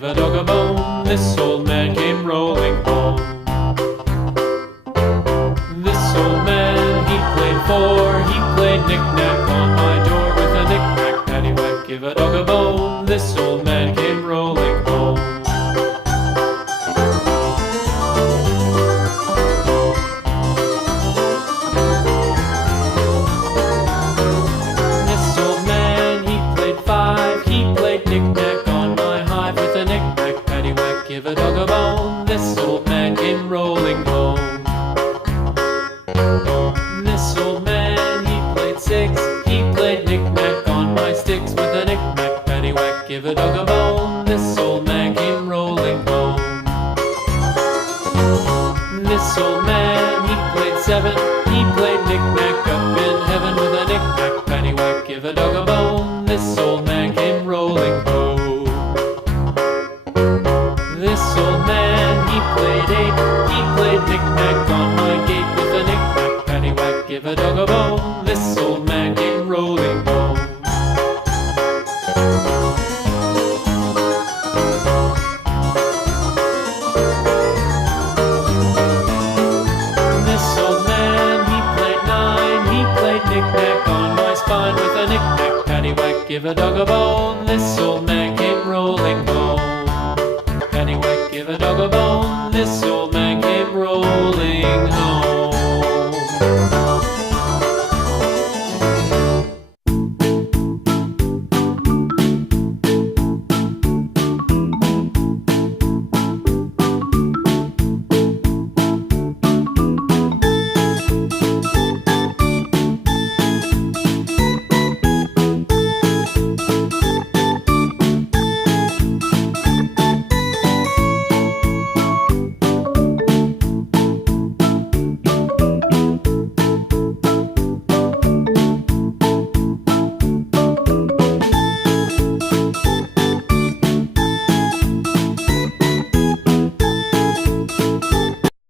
give a dog a bone. This old man came rolling home. This old man, he played four. He played knick-knack on my door with a knick-knack, paddywhack, give a dog a bone. This old man came rolling home. This old man, he played five. He played knick-knack on my hive with a knick-knack, paddywhack, give a dog a bone. This old man came rolling home. This old man, he played six. He played knick-knack on my sticks with a knick-knack, paddywhack, give a dog a bone. This old man came rolling home. This old man, he played seven. He played knick-knack up in heaven with a knick-knack, paddywhack, give a dog a bone. This old man came rolling home. This old man, he played eight. He played knick-knack on my gate with a knick-knack, paddywhack, give a dog a bone. This old man came rolling home. This old man, he played nine. He played knick-knack on my spine with a knick-knack, paddywhack, give a dog a bone. This old man came rolling home. Paddywhack, give a dog a bone. This old